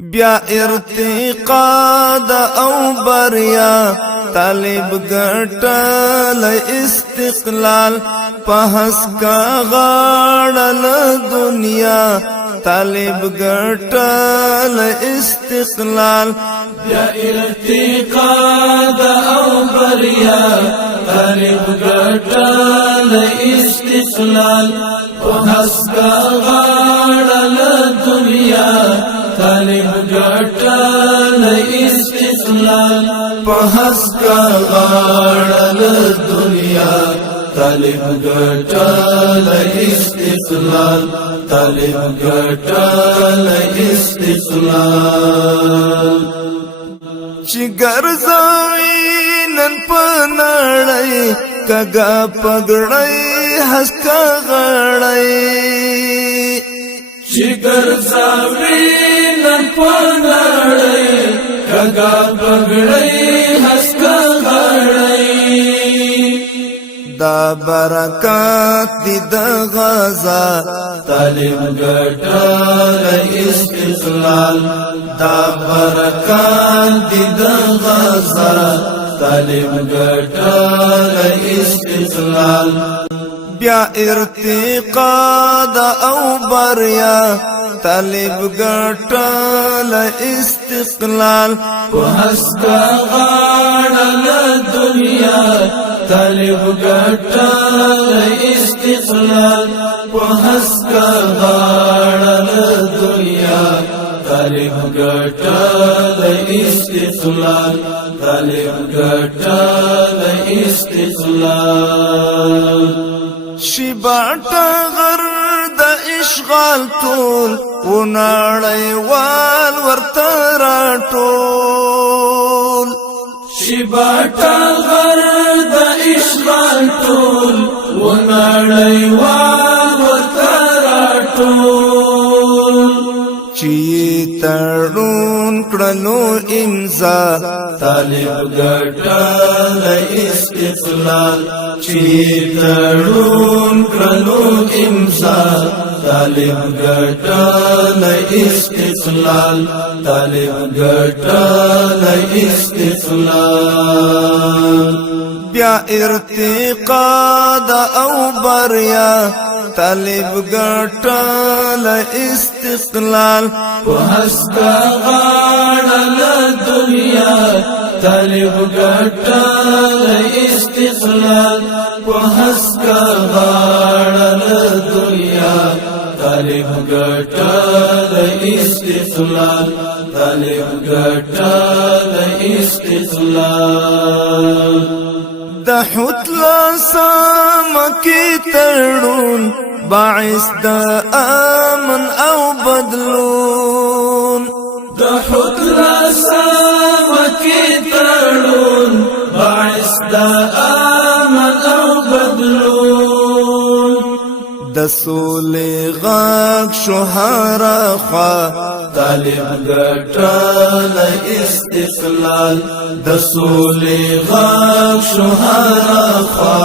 بیا ارتقاد او بریا طالب گټل استقلال پهس کا غاړل دنیا طالب گټل استقلال بیا ارتقاد او بریا طالب گټل استقلال پهس کا غاړل دنیا طالب گټل استقلال پهس کا غاړل دنیا طالب گټل استقلال طالب گټل استقلال چې ګرځوي نن په نړۍ کګا پګړۍ هسکا غړۍ چې ګرځوي نن په نړۍ کګا پګړۍ هسکا غړۍ دا برکات دی د غزا طالب گټل استقلال دا برکات دی د غزا طالب گټل استقلال بیا ارتقاد او بریا طالب گټل استقلال پهس کا غاړل دنیا طالب گټل استقلال پهس کا غاړل دنیا طالب گټل استقلال طالب گټل استقلال شیباټ غر د اشغال ټول ونړی وال ورته راټول شیباټ غر د اشغال ټول ونړی وال ورته راټول چې تړون کړلو امضا طالب گټل استقلال چې تړون کړلو امضا طالب گټل استقلال طالب گټل استقلال بیا ارتقاد او بریا طالب گټل استقلال پهس کا غاړل دنیا طالب گټل استقلال پهس کا غاړل دنیا طالب گټل استقلال طالب گټل استقلال د حتل سمکی تړون باعث د امن او بدلون د حتل سمکی تړون باعث د امن او بدلون د سولې غږ شهرا خوا طالب گټل استقلال د سولې غږ شهرا خوا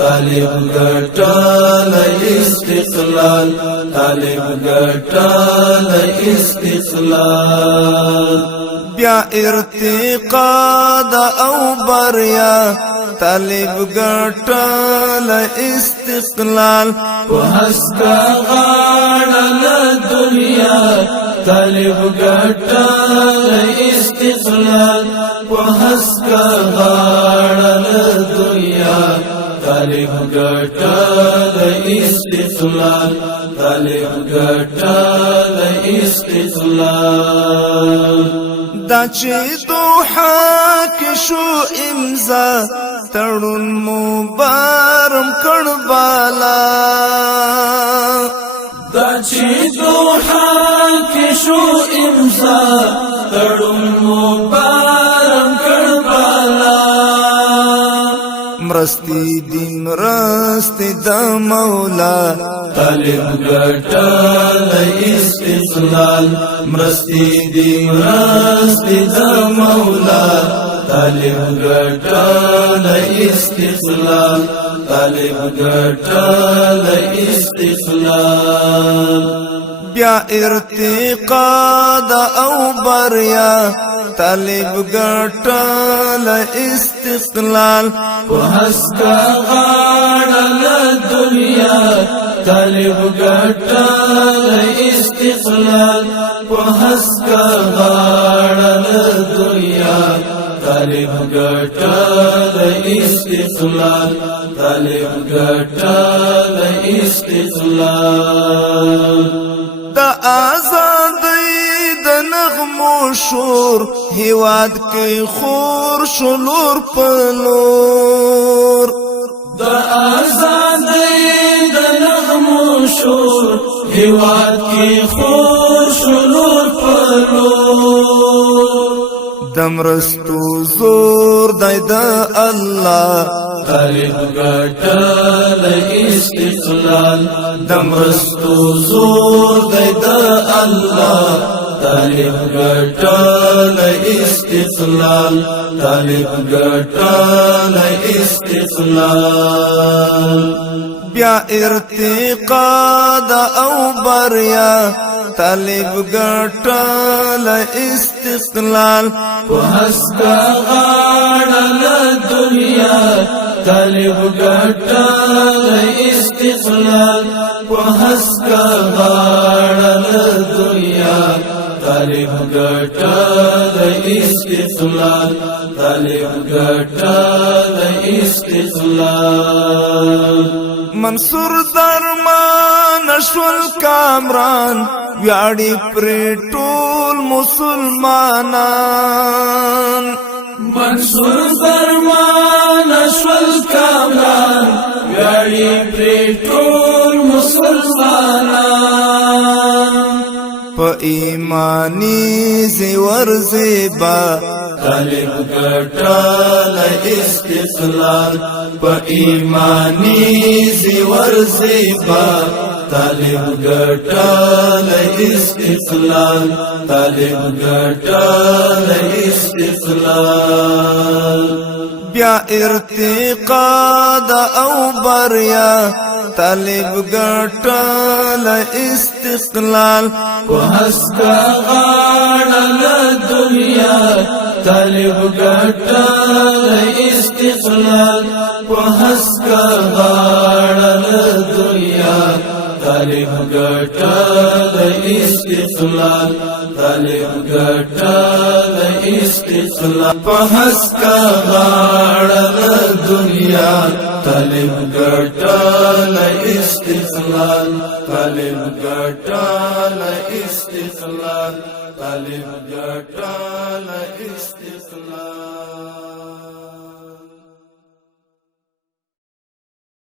طالب گټل استقلال طالب گټل استقلال بیا ارتقاد او بریا طالب گټل استقلال پهس کا غاړل دنیا طالب گټل استقلال پهس کا غاړل دنیا طالب گټل استقلال طالب گټل استقلال دا چې دوحه کې شو امضا تړون مبارم کړ بالا دا چې دوحه کې شو امضا تړون مبارم کړ بالا مرستی دی مرستی د مولا طالب گټل استقلال مرستی دی مرستی د مولا طالب گټل استقلال طالب گټل استقلال بیا ارتقا دا او بریا طالب ګټل استقلال وحسکا غاړه دنیا طالب ګټل استقلال وحسکا غاړه دنیا طالب ګټل استقلال طالب ګټل استقلال دا آزادی د نغمو شور هیواد کې خور شلور پلور دا آزادی د نغمو شور هیواد کې خور شلور پلور دمرستو زور دای د الله طالب ګټل استقلال دمرستو زور دی د الله طالب ګټل استقلال طالب ګټل استقلال بیا ارتقا دا او بریا طالب ګټل استقلال وحسکا غاړه دنیا طالب ګټل استقلال وحسکا غاړه دنیا طالب ګټل استقلال طالب ګټل استقلال منصور درمان شول کامران ویاړي پر ټول مسلمانان منصور درمان شول کامران ویاړي پر ټول مسلمانان په ایمانی زیور زیبا طالب ګټل استقلال په ایمانی زیور زیبا طالب ګټل استقلال طالب ګټل استقلال بیا ارتقا دا او بریا طالب ګټل استقلال وحسکا غاړه دنیا طالب ګټل استقلال وحسکا غاړه دنیا طالب ګټل استقلال طالب ګټل استقلال وحسکا غاړه دنیا طالب ګټل استقلال طالب ګټل استقلال طالب ګټل استقلال